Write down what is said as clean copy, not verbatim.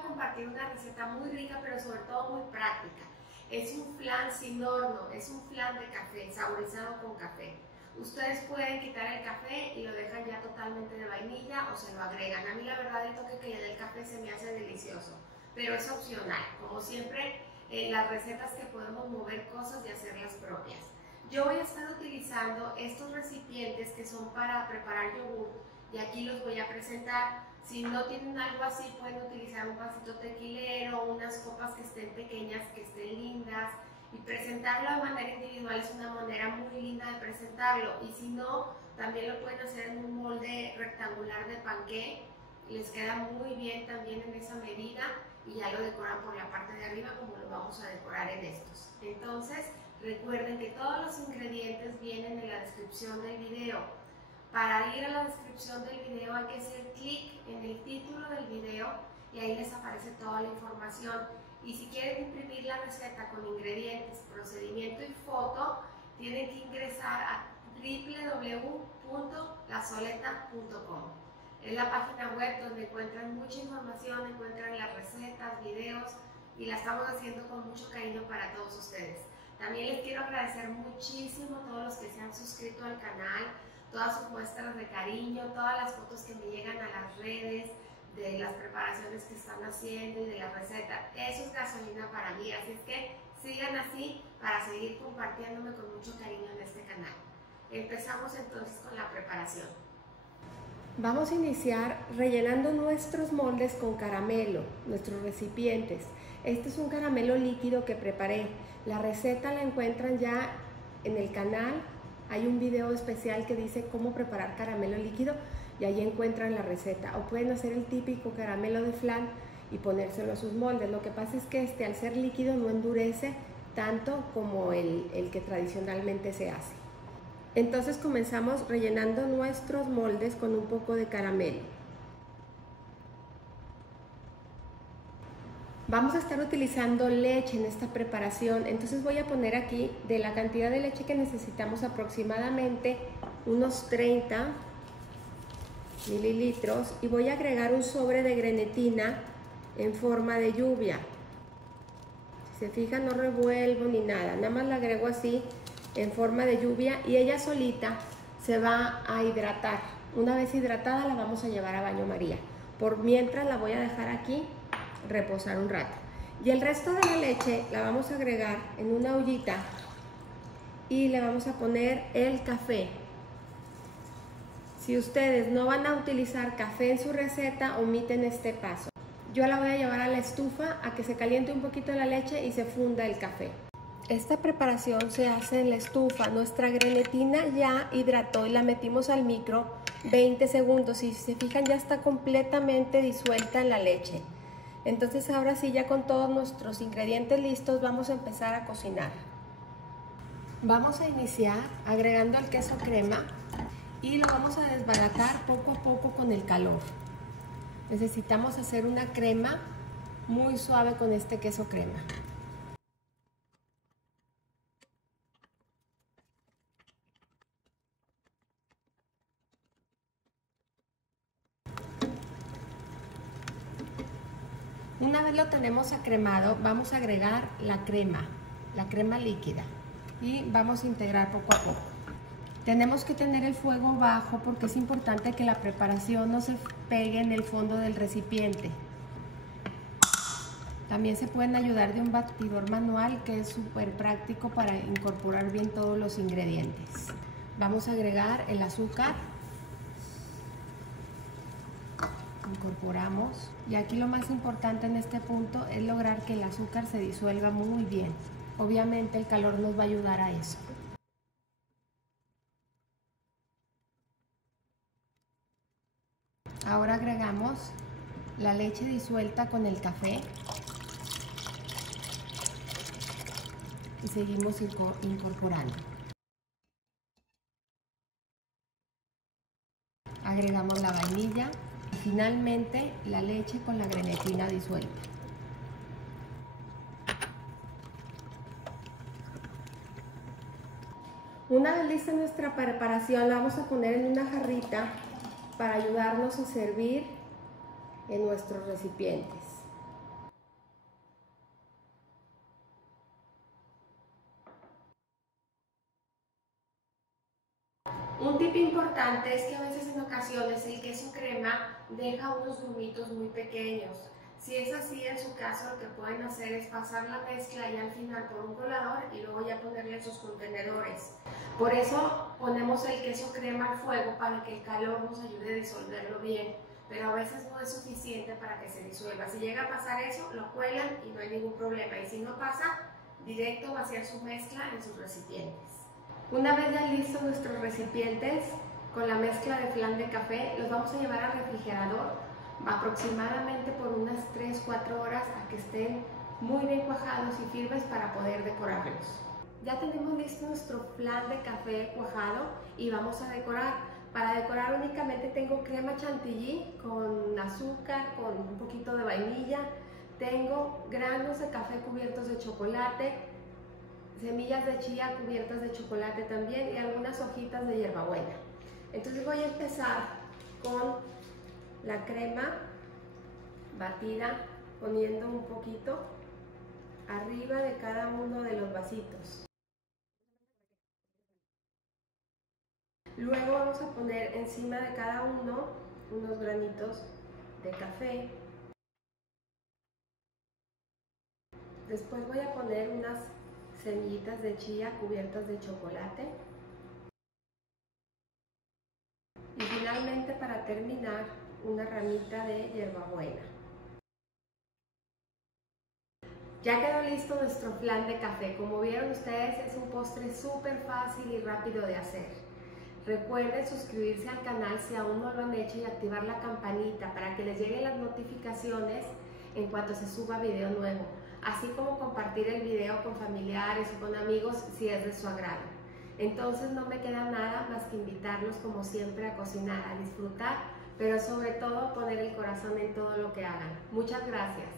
a compartir una receta muy rica, pero sobre todo muy práctica. Es un flan sin horno, es un flan de café, saborizado con café. Ustedes pueden quitar el café y lo dejan ya totalmente de vainilla o se lo agregan. A mí la verdad el toque que le da el café se me hace delicioso, pero es opcional. Como siempre, las recetas que podemos mover cosas y hacerlas propias. Yo voy a estar utilizando estos recipientes que son para preparar yogur y aquí los voy a presentar. Si no tienen algo así, pueden utilizar un vasito tequilero, unas copas que estén pequeñas, que estén lindas, y presentarlo de manera individual es una manera muy linda de presentarlo. Y si no, también lo pueden hacer en un molde rectangular de panqué, les queda muy bien también en esa medida y ya lo decoran por la parte de arriba como lo vamos a decorar en estos. Entonces, recuerden que todos los ingredientes vienen en la descripción del video. Para ir a la descripción del video hay que hacer clic en el título del video y ahí les aparece toda la información. Y si quieren imprimir la receta con ingredientes, procedimiento y foto, tienen que ingresar a www.lasoleta.com. Es la página web donde encuentran mucha información, encuentran las recetas, videos y la estamos haciendo con mucho cariño para todos ustedes. También les quiero agradecer muchísimo a todos los que se han suscrito al canal, todas sus muestras de cariño, todas las fotos que me llegan a las redes, de las preparaciones que están haciendo y de la receta. Eso es gasolina para mí, así es que sigan así para seguir compartiéndome con mucho cariño en este canal. Empezamos entonces con la preparación. Vamos a iniciar rellenando nuestros moldes con caramelo, nuestros recipientes. Este es un caramelo líquido que preparé. La receta la encuentran ya en el canal. Hay un video especial que dice cómo preparar caramelo líquido y ahí encuentran la receta. O pueden hacer el típico caramelo de flan y ponérselo a sus moldes. Lo que pasa es que al ser líquido no endurece tanto como el que tradicionalmente se hace. Entonces comenzamos rellenando nuestros moldes con un poco de caramelo. Vamos a estar utilizando leche en esta preparación, entonces voy a poner aquí de la cantidad de leche que necesitamos aproximadamente unos 30 mililitros y voy a agregar un sobre de grenetina en forma de lluvia. Si se fijan, no revuelvo ni nada, nada más la agrego así en forma de lluvia y ella solita se va a hidratar. Una vez hidratada la vamos a llevar a baño María. Por mientras la voy a dejar aquí reposar un rato. Y el resto de la leche la vamos a agregar en una ollita y le vamos a poner el café. Si ustedes no van a utilizar café en su receta, omiten este paso. Yo la voy a llevar a la estufa a que se caliente un poquito la leche y se funda el café. Esta preparación se hace en la estufa. Nuestra grenetina ya hidrató y la metimos al micro 20 segundos. Si se fijan, ya está completamente disuelta en la leche. Entonces ahora sí, ya con todos nuestros ingredientes listos, vamos a empezar a cocinar. Vamos a iniciar agregando el queso crema y lo vamos a desbaratar poco a poco con el calor. Necesitamos hacer una crema muy suave con este queso crema. Una vez lo tenemos acremado, vamos a agregar la crema líquida y vamos a integrar poco a poco. Tenemos que tener el fuego bajo porque es importante que la preparación no se pegue en el fondo del recipiente. También se pueden ayudar de un batidor manual que es súper práctico para incorporar bien todos los ingredientes. Vamos a agregar el azúcar. Incorporamos y aquí lo más importante en este punto es lograr que el azúcar se disuelva muy bien. Obviamente el calor nos va a ayudar a eso. Ahora agregamos la leche disuelta con el café y seguimos incorporando. Agregamos la vainilla. Finalmente, la leche con la grenetina disuelta. Una vez lista nuestra preparación, la vamos a poner en una jarrita para ayudarnos a servir en nuestros recipientes. importante es que a veces en ocasiones el queso crema deja unos grumitos muy pequeños. Si es así, en su caso, lo que pueden hacer es pasar la mezcla ya al final por un colador y luego ya ponerle en sus contenedores. Por eso ponemos el queso crema al fuego para que el calor nos ayude a disolverlo bien, pero a veces no es suficiente para que se disuelva. Si llega a pasar eso, lo cuelan y no hay ningún problema. Y si no pasa, directo vaciar su mezcla en sus recipientes. Una vez ya listos nuestros recipientes con la mezcla de flan de café, los vamos a llevar al refrigerador aproximadamente por unas 3-4 horas a que estén muy bien cuajados y firmes para poder decorarlos. Ya tenemos listo nuestro flan de café cuajado y vamos a decorar. Para decorar únicamente tengo crema chantilly con azúcar, con un poquito de vainilla, tengo granos de café cubiertos de chocolate, semillas de chía cubiertas de chocolate también y algunas hojitas de hierbabuena. Entonces voy a empezar con la crema batida, poniendo un poquito arriba de cada uno de los vasitos. Luego vamos a poner encima de cada uno unos granitos de café. Después voy a poner unas semillitas de chía cubiertas de chocolate. Y finalmente, para terminar, una ramita de hierbabuena. Ya quedó listo nuestro flan de café. Como vieron ustedes, es un postre súper fácil y rápido de hacer. Recuerden suscribirse al canal si aún no lo han hecho y activar la campanita para que les lleguen las notificaciones en cuanto se suba video nuevo, así como compartir el video con familiares o con amigos si es de su agrado. Entonces no me queda nada más que invitarlos como siempre a cocinar, a disfrutar, pero sobre todo poner el corazón en todo lo que hagan. Muchas gracias.